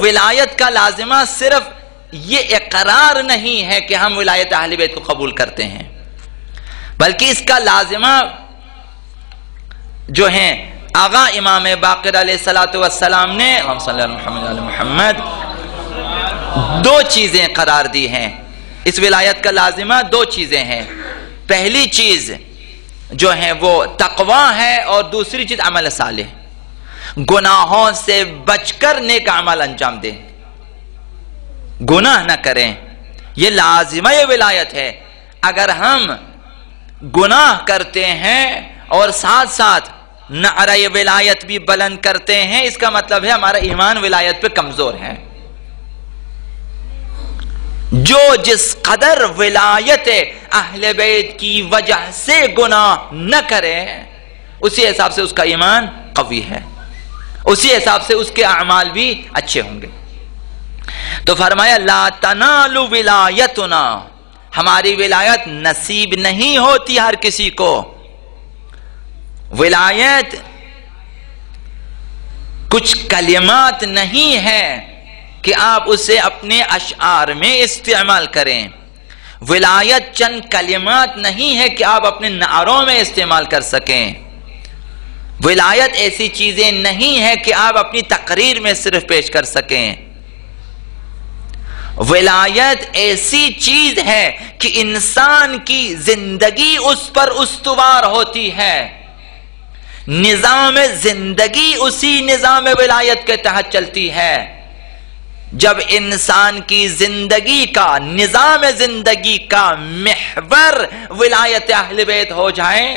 ولایت کا لازمہ صرف یہ اقرار نہیں ہے کہ ہم ولایت اہل بیت کو قبول کرتے ہیں، بلکہ اس کا لازمہ جو ہیں آغا امام باقر علیہ السلام نے صلی اللہ علیہ محمد دو چیزیں قرار دی ہیں۔ اس ولایت کا لازمہ دو چیزیں ہیں۔ پہلی چیز جو ہے وہ تقوی ہے، اور دوسری چیز عمل صالح، گناہوں سے بچ کر نیک عمل انجام دیں، گناہ نہ کریں، یہ لازمہ ولایت ہے۔ اگر ہم گناہ کرتے ہیں اور ساتھ ساتھ نعرہ ولایت بھی بلند کرتے ہیں، اس کا مطلب ہے ہمارا ایمان ولایت پہ کمزور ہے۔ جو جس قدر ولایت اہل بیت کی وجہ سے گناہ نہ کرے، اسی حساب سے اس کا ایمان قوی ہے، اسی حساب سے اس کے اعمال بھی اچھے ہوں گے۔ تو فرمایا لا تنال ولایتنا، ہماری ولایت نصیب نہیں ہوتی ہر کسی کو۔ ولایت کچھ کلمات نہیں ہے کہ آپ اسے اپنے اشعار میں استعمال کریں، ولایت چند کلمات نہیں ہے کہ آپ اپنے نعروں میں استعمال کر سکیں، ولایت ایسی چیزیں نہیں ہے کہ آپ اپنی تقریر میں صرف پیش کر سکیں۔ ولایت ایسی چیز ہے کہ انسان کی زندگی اس پر استوار ہوتی ہے، نظام زندگی اسی نظام ولایت کے تحت چلتی ہے۔ جب انسان کی زندگی کا، نظام زندگی کا محور ولایت اہل بیت ہو جائے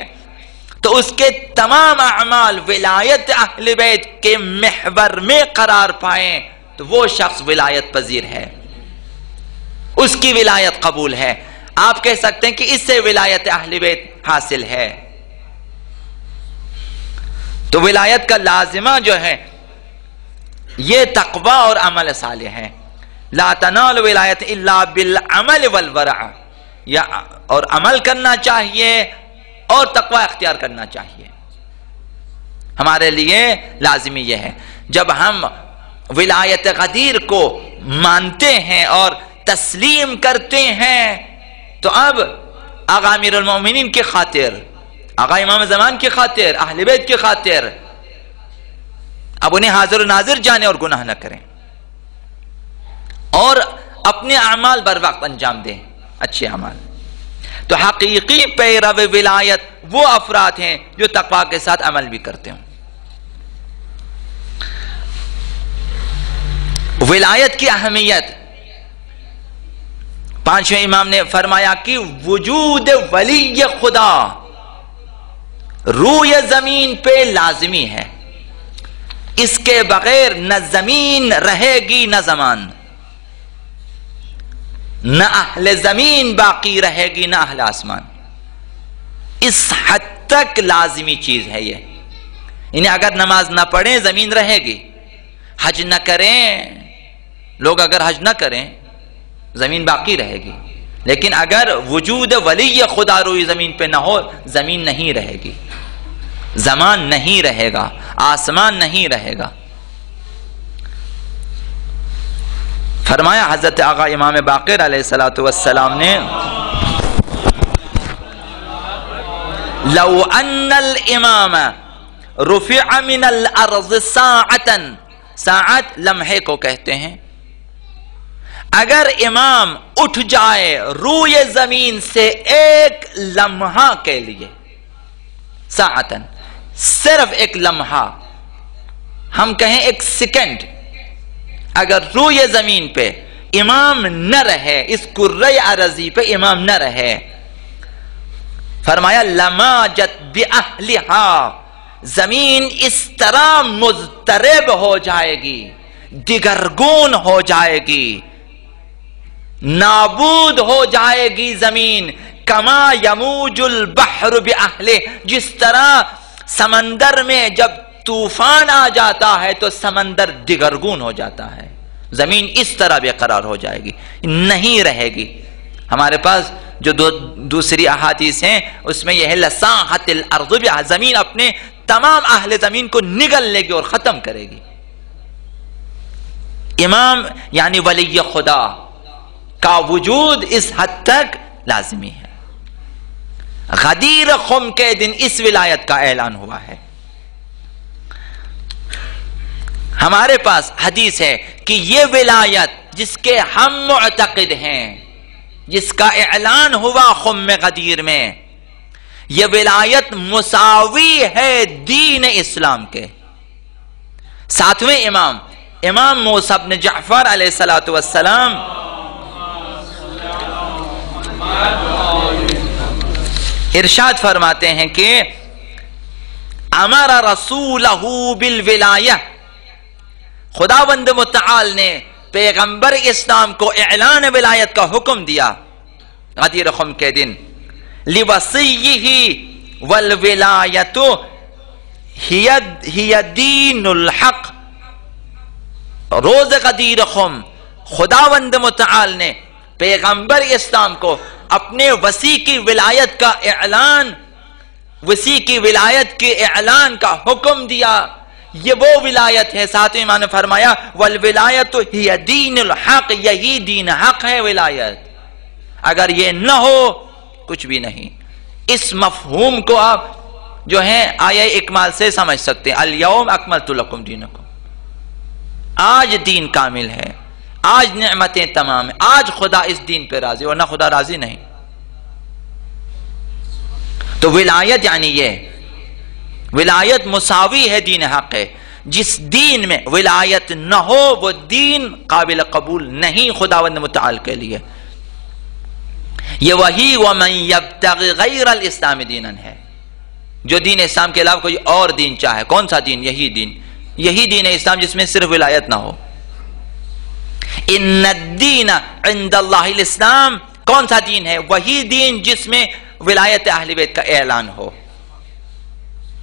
تو اس کے تمام اعمال ولایت اہل بیت کے محور میں قرار پائیں تو وہ شخص ولایت پذیر ہے، اس کی ولایت قبول ہے۔ آپ کہہ سکتے ہیں کہ اس سے ولایت اہل بیت حاصل ہے۔ تو ولایت کا لازمہ جو ہے یہ تقوی اور عمل صالح ہے۔ لا تنال ولایت الا بالعمل والورع، اور عمل کرنا چاہیے اور تقوی اختیار کرنا چاہیے۔ ہمارے لیے لازمی یہ ہے، جب ہم ولایت غدیر کو مانتے ہیں اور تسلیم کرتے ہیں تو اب آقا امیر المومنین کی خاطر، آقا امام زمان کی خاطر، اہل بیت کی خاطر اب انہیں حاضر و ناظر جانے اور گناہ نہ کریں، اور اپنے اعمال بر وقت انجام دیں، اچھے اعمال۔ تو حقیقی پیرو ولایت وہ افراد ہیں جو تقوی کے ساتھ عمل بھی کرتے ہوں۔ ولایت کی اہمیت، پانچویں امام نے فرمایا کہ وجود ولی خدا روئے زمین پہ لازمی ہے، اس کے بغیر نہ زمین رہے گی نہ زمان، نہ اہل زمین باقی رہے گی نہ اہل آسمان، اس حد تک لازمی چیز ہے یہ۔ یعنی اگر نماز نہ پڑھیں زمین رہے گی، حج نہ کریں، لوگ اگر حج نہ کریں زمین باقی رہے گی، لیکن اگر وجود ولی خدا روئی زمین پہ نہ ہو زمین نہیں رہے گی، زمان نہیں رہے گا، آسمان نہیں رہے گا۔ فرمایا حضرت آقا امام باقر علیہ السلام نے لو ان الامام رفع من الارض ساعتا، ساعت لمحے کو کہتے ہیں، اگر امام اٹھ جائے روئے زمین سے ایک لمحہ کے لیے، ساعتن صرف ایک لمحہ، ہم کہیں ایک سیکنڈ، اگر روئے زمین پہ امام نہ رہے، اس کرۂ ارضی پہ امام نہ رہے، فرمایا لماجت بأہلہا، زمین اس طرح مضطرب ہو جائے گی، دگرگون ہو جائے گی، نابود ہو جائے گی زمین، کما یموج البحر بأہلہ، جس طرح سمندر میں جب طوفان آ جاتا ہے تو سمندر دگرگون ہو جاتا ہے، زمین اس طرح بے قرار ہو جائے گی، نہیں رہے گی۔ ہمارے پاس جو دوسری احادیث ہیں اس میں یہ ہے لساحت الارض، زمین اپنے تمام اہل زمین کو نگل لے گی اور ختم کرے گی۔ امام یعنی ولی خدا کا وجود اس حد تک لازمی ہے۔ غدیر خم کے دن اس ولایت کا اعلان ہوا ہے۔ ہمارے پاس حدیث ہے کہ یہ ولایت جس کے ہم معتقد ہیں، جس کا اعلان ہوا خم غدیر میں، یہ ولایت مساوی ہے دین اسلام کے۔ ساتویں امام موسیٰ بن جعفر علیہ السلام ارشاد فرماتے ہیں کہ امر رسولہ بالولایہ، خداوند متعال نے پیغمبر اسلام کو اعلان ولایت کا حکم دیا غدیر خم کے دن، لِوَصِيِّهِ وَالْوِلَایَةُ هِيَ دین الحق۔ روز غدیر خم خداوند متعال نے پیغمبر اسلام کو اپنے وسیع کی ولایت کا اعلان، وسیع کی ولایت کے اعلان کا حکم دیا۔ یہ وہ ولایت ہے، ساتویں امام نے فرمایا وَالْوِلَایَةُ هِيَ دین الحق، یہی دین حق ہے ولایت، اگر یہ نہ ہو کچھ بھی نہیں۔ اس مفہوم کو آپ جو ہیں آیہ اکمال سے سمجھ سکتے ہیں، الیوم اکملت لکم دینکم، آج دین کامل ہے، آج نعمتیں تمام ہیں، آج خدا اس دین پہ راضی، ورنہ خدا راضی نہیں۔ تو ولایت یعنی یہ ولایت مساوی ہے دین حق ہے۔ جس دین میں ولایت نہ ہو وہ دین قابل قبول نہیں خداوند متعال کے لیے۔ یہ وہی وَمَن يَبْتَغِ غَيْرَ الْإِسْلَامِ دِينًا ہے، جو دین اسلام کے علاوہ کوئی اور دین چاہے۔ کون سا دین؟ یہی دین اسلام جس میں صرف ولایت نہ ہو۔ ان الدین عند اللہ الاسلام، کون سا دین ہے؟ وہی دین جس میں ولایت اہل بیت کا اعلان ہو،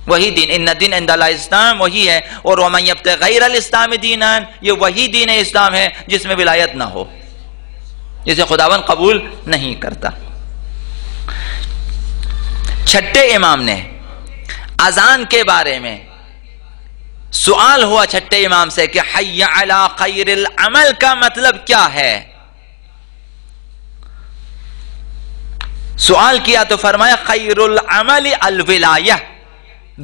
وہی دین۔ ان الدین عند اللہ الاسلام وہی ہے، اور وَمَن يَبْتَغِ غَيْرَ الْإِسْلَامِ دِينًا، یہ وہی دین اسلام ہے جس میں ولایت نہ ہو، جسے خداوند قبول نہیں کرتا۔ چھٹے امام نے اذان کے بارے میں سوال ہوا چھٹے امام سے کہ حی علی خیر العمل کا مطلب کیا ہے؟ سوال کیا تو فرمایا خیر العمل الولایہ،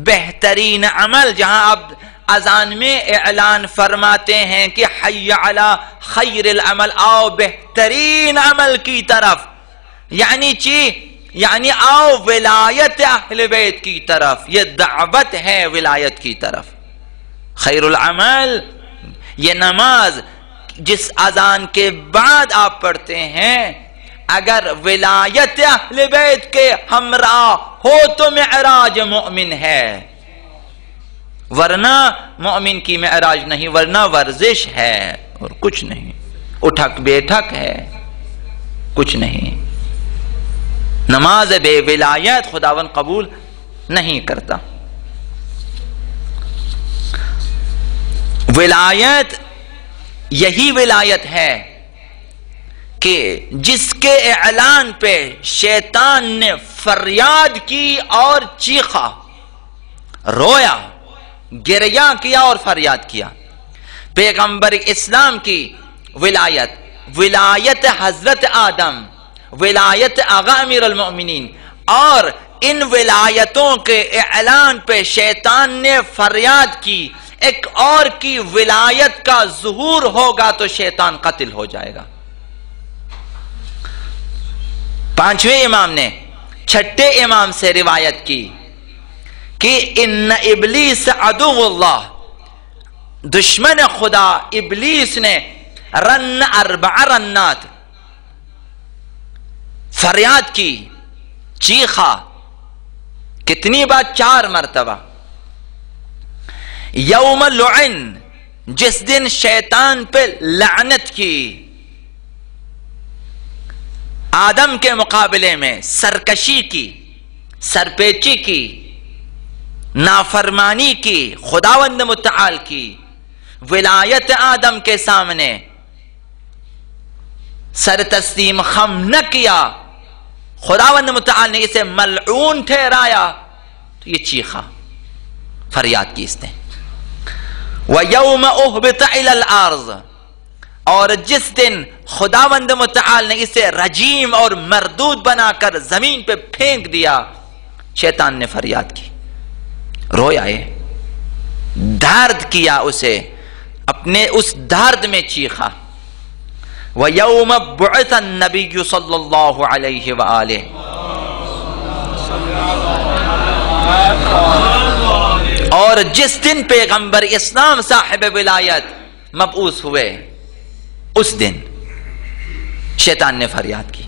بہترین عمل، جہاں آپ اذان میں اعلان فرماتے ہیں کہ حی علی خیر العمل، آؤ بہترین عمل کی طرف، یعنی آؤ ولایت اہل بیت کی طرف، یہ دعوت ہے ولایت کی طرف۔ خیر العمل یہ نماز جس اذان کے بعد آپ پڑھتے ہیں، اگر ولایت اہل بیت کے ہمراہ ہو تو معراج مؤمن ہے، ورنہ مومن کی معراج نہیں، ورنہ ورزش ہے اور کچھ نہیں، اٹھک بیٹھک ہے، کچھ نہیں۔ نماز بے ولایت خداوند قبول نہیں کرتا۔ ولایت یہی ولایت ہے کہ جس کے اعلان پہ شیطان نے فریاد کی اور چیخا، رویا، گریہ کیا اور فریاد کیا۔ پیغمبر اسلام کی ولایت حضرت آدم، ولایت آغا امیر المؤمنین، اور ان ولایتوں کے اعلان پہ شیطان نے فریاد کی، ایک اور کی ولایت کا ظہور ہوگا تو شیطان قتل ہو جائے گا۔ پانچویں امام نے چھٹے امام سے روایت کی کہ ان ابلیس عدو اللہ، دشمن خدا ابلیس نے رن 4 رنات، فریاد کی، چیخا، کتنی بار؟ 4 مرتبہ۔ یوم لعن، جس دن شیطان پہ لعنت کی، آدم کے مقابلے میں سرکشی کی، سرپیچی کی، نافرمانی کی خداوند متعال کی، ولایت آدم کے سامنے سر تسلیم خم نہ کیا، خداوند متعال نے اسے ملعون ٹھہرایا، تو یہ چیخا، فریاد کی اس نے۔ وَيَوْمَ أُهْبِطَ إِلَى الْأَرْضِ، اور جس دن خداوند متعال نے اسے رجیم اور مردود بنا کر زمین پہ پھینک دیا، شیطان نے فریاد کی، رویا، درد کیا، اسے اپنے اس درد میں چیخا۔ وَيَوْمَ بُعِثَ النَّبِيُّ صلی اللہ علیہ وآلہ، اور جس دن پیغمبر اسلام صاحب ولایت مبعوث ہوئے، اس دن شیطان نے فریاد کی۔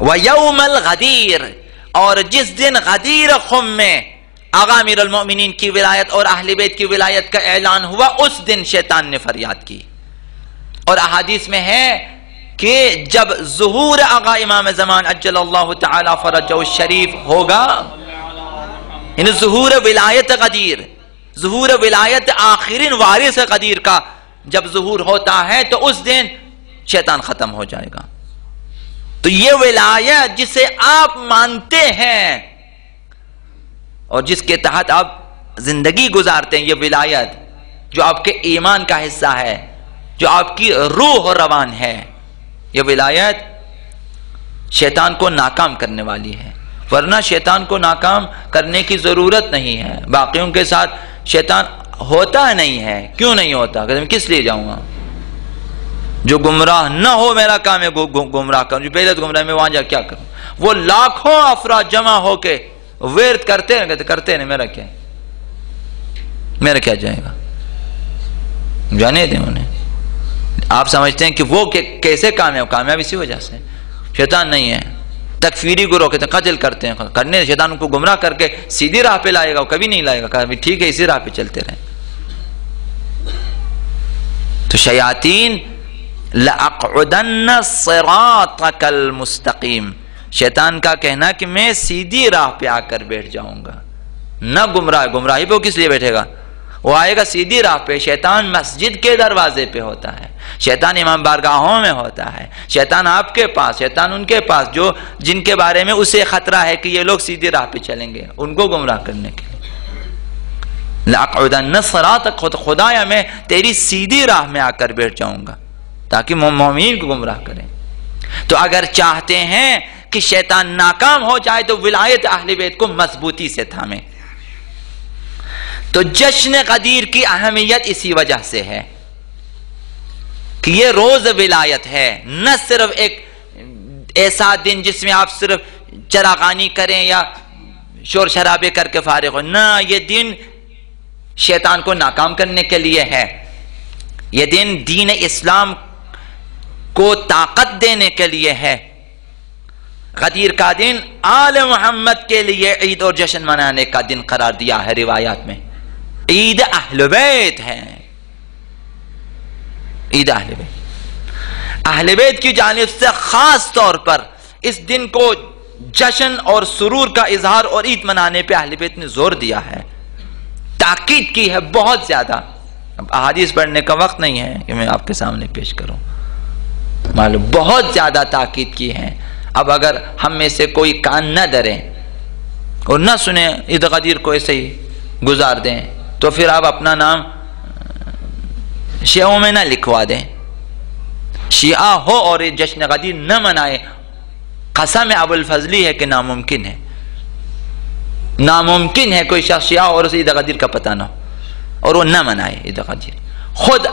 وَيَوْمَ الْغَدِيرِ، اور جس دن غدیر خم میں آقا امیر المؤمنین کی ولایت اور اہل بیت کی ولایت کا اعلان ہوا، اس دن شیطان نے فریاد کی۔ اور احادیث میں ہے کہ جب ظہور آقا امام زمان عجل اللہ تعالی فرجہ الشریف ہوگا، یعنی ظہور ولایت غدیر، ظہور ولایت آخرین وارث غدیر کا جب ظہور ہوتا ہے تو اس دن شیطان ختم ہو جائے گا۔ تو یہ ولایت جسے آپ مانتے ہیں اور جس کے تحت آپ زندگی گزارتے ہیں، یہ ولایت جو آپ کے ایمان کا حصہ ہے، جو آپ کی روح و روان ہے، یہ ولایت شیطان کو ناکام کرنے والی ہے۔ ورنہ شیطان کو ناکام کرنے کی ضرورت نہیں ہے، باقیوں کے ساتھ شیطان ہوتا نہیں ہے۔ کیوں نہیں ہوتا؟ کہ میں کس لیے جاؤں گا؟ جو گمراہ نہ ہو میرا کام ہے گمراہ کروں، جو پہلے تو گمراہ میں وہاں جا کیا کروں؟ وہ لاکھوں افراد جمع ہو کے ورد کرتے ہیں، کہتے کرتے ہیں، میرا کیا جائے گا؟ جانے دیں انہیں۔ آپ سمجھتے ہیں کہ وہ کیسے کامیاب اسی وجہ سے، شیطان نہیں ہے۔ تکفیری گروہ کہتے ہیں قتل کرتے ہیں، کرنے شیطان کو گمراہ کر کے سیدھی راہ پہ لائے گا، وہ کبھی نہیں لائے گا، کہا ٹھیک ہے اسی راہ پہ چلتے رہیں۔ تو شیاطین لَأَقْعُدَنَّ صِرَاطَكَ الْمُسْتَقِيمِ، شیطان کا کہنا کہ میں سیدھی راہ پہ آ کر بیٹھ جاؤں گا، نہ گمراہی پہ وہ کس لیے بیٹھے گا؟ وہ آئے گا سیدھی راہ پہ۔ شیطان مسجد کے دروازے پہ ہوتا ہے، شیطان امام بارگاہوں میں ہوتا ہے، شیطان آپ کے پاس، شیطان ان کے پاس جو جن کے بارے میں اسے خطرہ ہے کہ یہ لوگ سیدھی راہ پہ چلیں گے، ان کو گمراہ کرنے کے لیے۔ لَأَقْعُدَنَّ صِرَاطَكَ، خدایا میں تیری سیدھی راہ میں آ کر بیٹھ جاؤں گا تاکہ مومنین کو گمراہ کریں۔ تو اگر چاہتے ہیں کہ شیطان ناکام ہو جائے تو ولایت اہل بیت کو مضبوطی سے تھامیں۔ تو جشن غدیر کی اہمیت اسی وجہ سے ہے کہ یہ روز ولایت ہے، نہ صرف ایک ایسا دن جس میں آپ صرف چراغانی کریں یا شور شرابے کر کے فارغ ہو، نہ، یہ دن شیطان کو ناکام کرنے کے لیے ہے۔ یہ دن دین اسلام کو طاقت دینے کے لیے ہے۔ غدیر کا دن آل محمد کے لیے عید اور جشن منانے کا دن قرار دیا ہے روایات میں۔ عید اہل بیت ہے، عید اہل بیت، اہل بیت کی جانب سے خاص طور پر اس دن کو جشن اور سرور کا اظہار اور عید منانے پہ اہل بیت نے زور دیا ہے، تاکید کی ہے بہت زیادہ۔ اب احادیث پڑھنے کا وقت نہیں ہے کہ میں آپ کے سامنے پیش کروں، معلوم بہت زیادہ تاکید کی ہے۔ اب اگر ہم میں سے کوئی کان نہ دریں اور نہ سنیں، عید غدیر کو ایسے ہی گزار دیں، تو پھر آپ اپنا نام شیعوں میں نہ لکھوا دیں۔ شیعہ ہو اور یہ جشن غدیر نہ منائے، قسم ابو الفضلی ہے کہ ناممکن ہے، ناممکن ہے کوئی شخص شیعہ اور اسے عید غدیر کا پتہ نہ ہو اور وہ نہ منائے عید غدیر۔ خود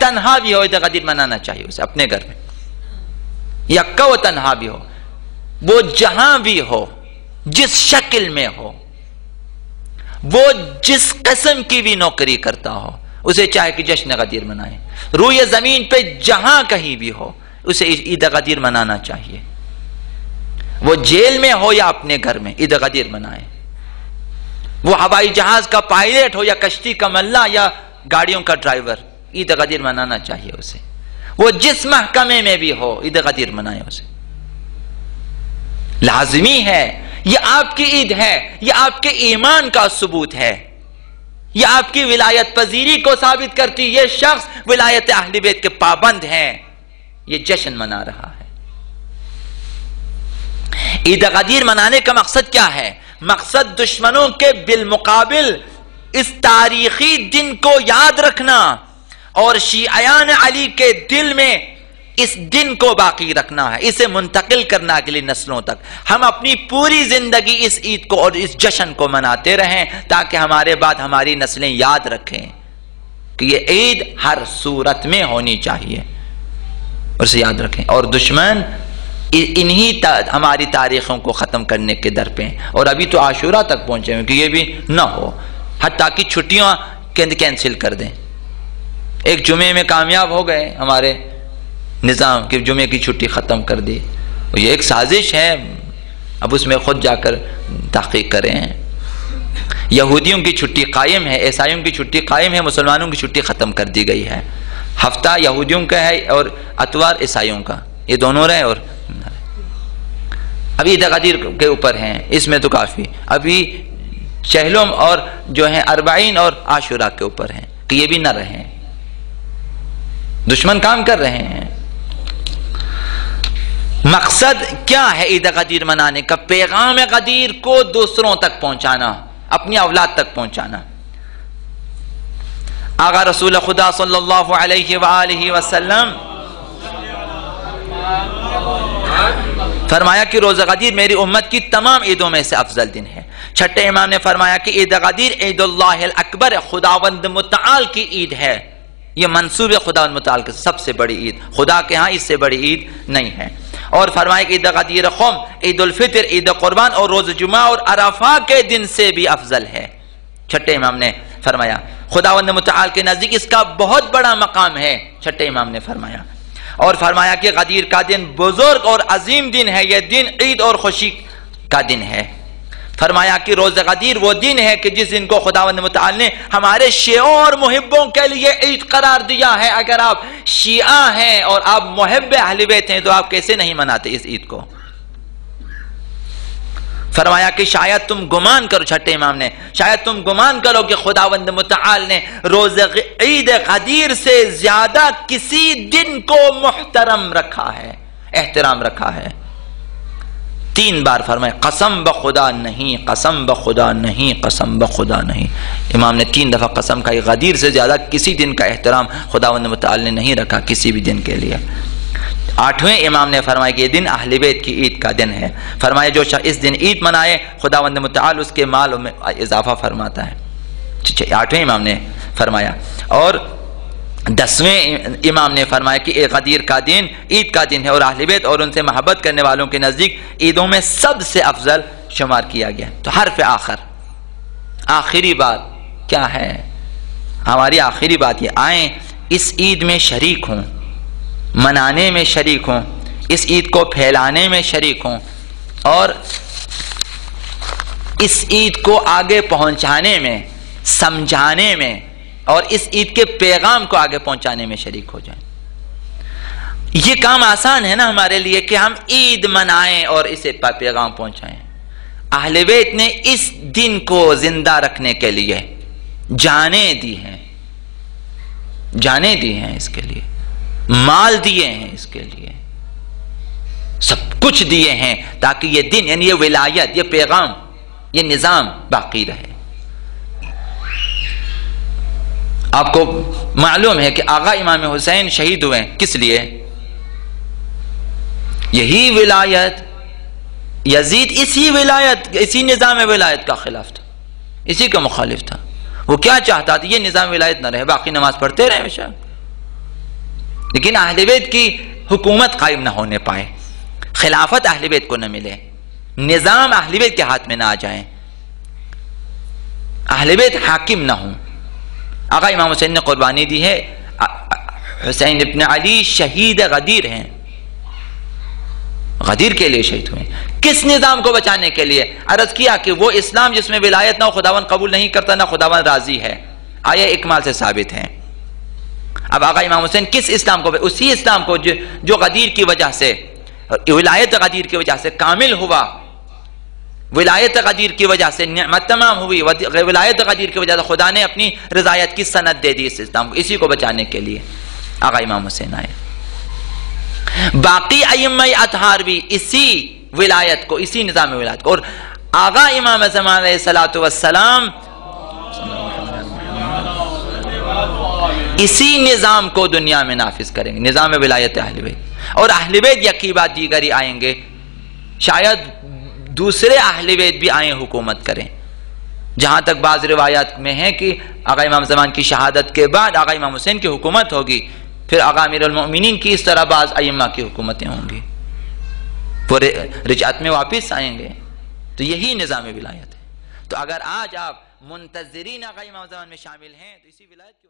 تنہا بھی ہو عید غدیر منانا چاہیے اسے اپنے گھر میں، یکا و تنہا بھی ہو، وہ جہاں بھی ہو، جس شکل میں ہو، وہ جس قسم کی بھی نوکری کرتا ہو، اسے چاہے کہ جشن غدیر منائے۔ روئے زمین پہ جہاں کہیں بھی ہو اسے عید غدیر منانا چاہیے، وہ جیل میں ہو یا اپنے گھر میں عید غدیر منائے، وہ ہوائی جہاز کا پائلٹ ہو یا کشتی کا ملا یا گاڑیوں کا ڈرائیور، عید غدیر منانا چاہیے اسے، وہ جس محکمے میں بھی ہو عید غدیر منائے اسے، لازمی ہے۔ یہ آپ کی عید ہے، یہ آپ کے ایمان کا ثبوت ہے، یہ آپ کی ولایت پذیری کو ثابت کرتی، یہ شخص ولایت اہل بیت کے پابند ہیں، یہ جشن منا رہا ہے۔ عید غدیر منانے کا مقصد کیا ہے؟ مقصد دشمنوں کے بالمقابل اس تاریخی دن کو یاد رکھنا اور شیعیان علی کے دل میں اس دن کو باقی رکھنا ہے، اسے منتقل کرنا اگلی نسلوں تک۔ ہم اپنی پوری زندگی اس عید کو اور اس جشن کو مناتے رہیں تاکہ ہمارے بعد ہماری نسلیں یاد رکھیں کہ یہ عید ہر صورت میں ہونی چاہیے، اور اسے یاد رکھیں۔ اور دشمن انہی ہماری تاریخوں کو ختم کرنے کے در پہ ہیں، اور ابھی تو عاشورہ تک پہنچے ہیں کہ یہ بھی نہ ہو، حتیٰ کہ چھٹیاں کینسل کر دیں۔ ایک جمعے میں کامیاب ہو گئے ہمارے نظام کہ جمعے کی چھٹی ختم کر دی، یہ ایک سازش ہے، اب اس میں خود جا کر تحقیق کریں۔ یہودیوں کی چھٹی قائم ہے، عیسائیوں کی چھٹی قائم ہے، مسلمانوں کی چھٹی ختم کر دی گئی ہے۔ ہفتہ یہودیوں کا ہے اور اتوار عیسائیوں کا، یہ دونوں رہے۔ اور ابھی عید غدیر کے اوپر ہیں، اس میں تو کافی، ابھی چہلم اور جو ہیں اربعین اور عاشورہ کے اوپر ہیں کہ یہ بھی نہ رہیں، دشمن کام کر رہے ہیں۔ مقصد کیا ہے عید غدیر منانے کا؟ پیغام غدیر کو دوسروں تک پہنچانا، اپنی اولاد تک پہنچانا۔ آقا رسول خدا صلی اللہ علیہ وآلہ وسلم فرمایا کہ روزہ غدیر میری امت کی تمام عیدوں میں سے افضل دن ہے۔ چھٹے امام نے فرمایا کہ عید غدیر عید اللہ الاکبر، خداوند متعال کی عید ہے، یہ منصوب خداوند متعال کی سب سے بڑی عید، خدا کے ہاں اس سے بڑی عید نہیں ہے۔ اور فرمایا کہ عید غدیر قوم، عید الفطر، عید قربان اور روز جمعہ اور عرفہ کے دن سے بھی افضل ہے۔ چھٹے امام نے فرمایا خداوند متعال کے نزدیک اس کا بہت بڑا مقام ہے، چھٹے امام نے فرمایا۔ اور فرمایا کہ غدیر کا دن بزرگ اور عظیم دن ہے، یہ دن عید اور خوشی کا دن ہے۔ فرمایا کہ روز غدیر وہ دن ہے کہ جس دن کو خداوند متعال نے ہمارے شیعوں اور محبوں کے لیے عید قرار دیا ہے۔ اگر آپ شیعہ ہیں اور آپ محب اہل بیت ہیں تو آپ کیسے نہیں مناتے اس عید کو؟ فرمایا کہ شاید تم گمان کرو، چھٹے امام نے، شاید تم گمان کرو کہ خداوند متعال نے روز عید غدیر سے زیادہ کسی دن کو محترم رکھا ہے، احترام رکھا ہے۔ 3 بار فرمایا قسم بخدا نہیں، قسم بخدا نہیں، قسم بخدا نہیں۔ امام نے 3 دفعہ قسم کھائی، غدیر سے زیادہ کسی دن کا احترام خداوند متعال نے نہیں رکھا کسی بھی دن کے لیے۔ 8ویں امام نے فرمایا کہ یہ دن اہل بیت کی عید کا دن ہے۔ فرمایا جو شخص اس دن عید منائے خداوند متعال اس کے مال میں اضافہ فرماتا ہے۔ 8ویں امام نے فرمایا۔ اور 10ویں امام نے فرمایا کہ غدیر کا دن عید کا دن ہے اور اہل بیت اور ان سے محبت کرنے والوں کے نزدیک عیدوں میں سب سے افضل شمار کیا گیا۔ تو حرف آخر، آخری بات کیا ہے؟ ہماری آخری بات یہ، آئیں اس عید میں شریک ہوں، منانے میں شریک ہوں، اس عید کو پھیلانے میں شریک ہوں، اور اس عید کو آگے پہنچانے میں، سمجھانے میں اور اس عید کے پیغام کو آگے پہنچانے میں شریک ہو جائیں۔ یہ کام آسان ہے نا ہمارے لیے کہ ہم عید منائیں اور اسے پیغام پہنچائیں۔ اہل بیت نے اس دن کو زندہ رکھنے کے لیے جانیں دی ہیں، جانیں دی ہیں، اس کے لیے مال دیے ہیں، اس کے لیے سب کچھ دیے ہیں تاکہ یہ دن، یعنی یہ ولایت، یہ پیغام، یہ نظام باقی رہے۔ آپ کو معلوم ہے کہ آقا امام حسین شہید ہوئے کس لیے؟ یہی ولایت، یزید اسی ولایت، اسی نظام ولایت کا خلاف تھا، اسی کا مخالف تھا۔ وہ کیا چاہتا تھا؟ یہ نظام ولایت نہ رہے، باقی نماز پڑھتے رہے ہمیشہ، لیکن اہل بیت کی حکومت قائم نہ ہونے پائے، خلافت اہل بیت کو نہ ملے، نظام اہل بیت کے ہاتھ میں نہ آ جائیں، اہل بیت حاکم نہ ہوں۔ آقا امام حسین نے قربانی دی ہے، حسین ابن علی شہید غدیر ہیں، غدیر کے لیے شہید ہوئے، کس نظام کو بچانے کے لیے؟ عرض کیا کہ وہ اسلام جس میں ولایت نہ ہو خداوند قبول نہیں کرتا، نہ خداوند راضی ہے، آیہ اکمال سے ثابت ہے۔ اب آقا امام حسین کس اسلام کو؟ اسی اسلام کو جو غدیر کی وجہ سے، ولایت غدیر کی وجہ سے کامل ہوا، ولایت غدیر کی وجہ سے نعمت تمام ہوئی، ولایت غدیر کی وجہ سے خدا نے اپنی رضایت کی سند دے دی اس اسلام کو، اسی کو بچانے کے لیے آقا امام حسین آئے۔ باقی ائمہ اطہار بھی اسی ولایت کو، اسی نظام ولایت کو، اور آقا امام زمان علیہ السلام اسی نظام کو دنیا میں نافذ کریں گے، نظام ولایت اہل بیت۔ اور اہل بیت یکی بعد دیگری آئیں گے، شاید دوسرے اہل بیت بھی آئیں حکومت کریں، جہاں تک بعض روایات میں ہے کہ آقا امام زمان کی شہادت کے بعد آقا امام حسین کی حکومت ہوگی، پھر آقا امیر المؤمنین کی، اس طرح بعض ائمہ کی حکومتیں ہوں گی، وہ رجعت میں واپس آئیں گے۔ تو یہی نظام ولایت ہے۔ تو اگر آج آپ منتظرین آقا امام زمان میں شامل ہیں تو اسی ولایت کی